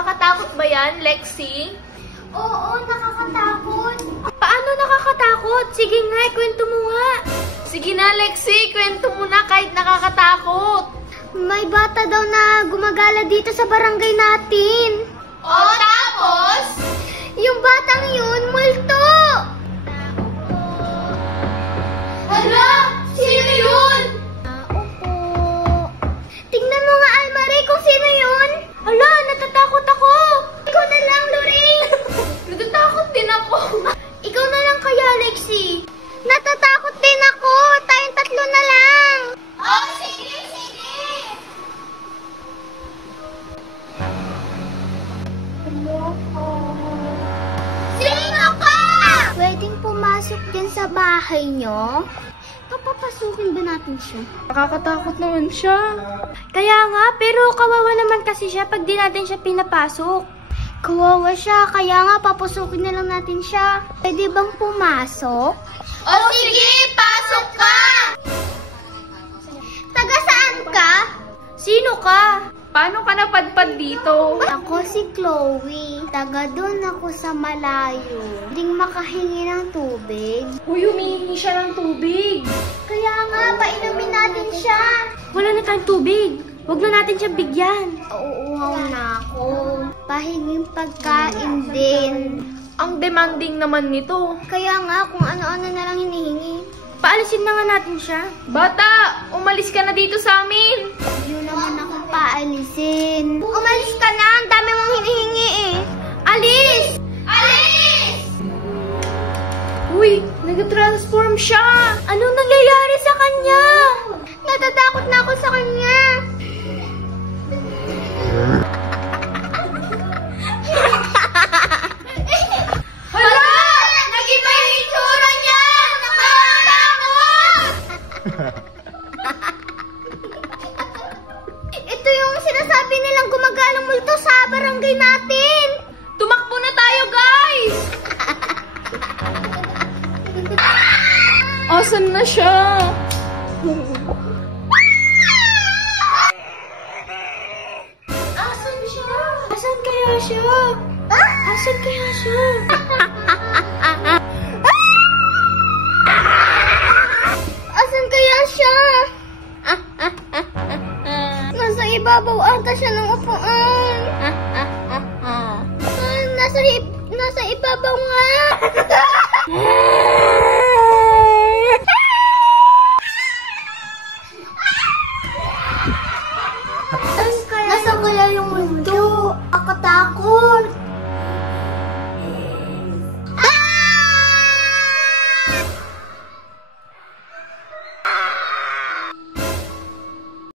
Nakakatakot ba yan, Lexi? Oo, nakakatakot. Paano nakakatakot? Sige nga, ikwento mo nga. Sige na, Lexi, kwento mo na kahit nakakatakot. May bata daw na gumagala dito sa barangay natin. O, tapos? Yung batang yun, multo! Hala! Sino yun? Opo. Tingnan mo nga, Almari, kung sino yun. Hala, natatakot ako. Ikaw na lang, Lorraine. Natatakot din ako. Ikaw na lang kaya, Lexi. Natatakot din ako. Tayong tatlo na lang. Oh, sige, sige. Sino ka? Pwedeng pumasok dyan sa bahay nyo? Papapasukin ba natin siya? Nakakatakot naman siya. Kaya nga, pero kawawa naman kasi siya pag di natin siya pinapasok. Kawawa siya, kaya nga papasukin na lang natin siya. Pwede bang pumasok? O sige, pasok ka! Taga saan ka? Sino ka? Paano ka napadpad dito? Ako si Chloe. Taga doon ako sa malayo. Ding makahingi ng tubig. Uy, humihingi siya ng tubig. Kaya nga, painumin natin siya. Wala na tayong tubig. Huwag na natin siya bigyan. Uuhaw na ako. Pahinging pagkain din. Ang demanding naman nito. Kaya nga, kung ano-ano na lang hinihingi. Paalisin na nga natin siya. Bata, umalis ka na dito sa amin. Yun naman akong paalisin. Umalis ka na, ang dami mong hinihingi eh. Alis! Alis! Uy, nag-transform siya. Anong nangyayari sa kanya? Natatakot na ako sa kanya. Hala! Nag-iba yung itsura niya! Nakakatakot! Ito yung sinasabi nilang gumagalang multo sa barangay natin. Tumakbo na tayo, guys! Asan na siya? Asan siya? Asan kaya siya? Asan kaya siya? Asan kaya siya? Nasa ibabaw ata siya ng upuan. Nasa ibabaw nga.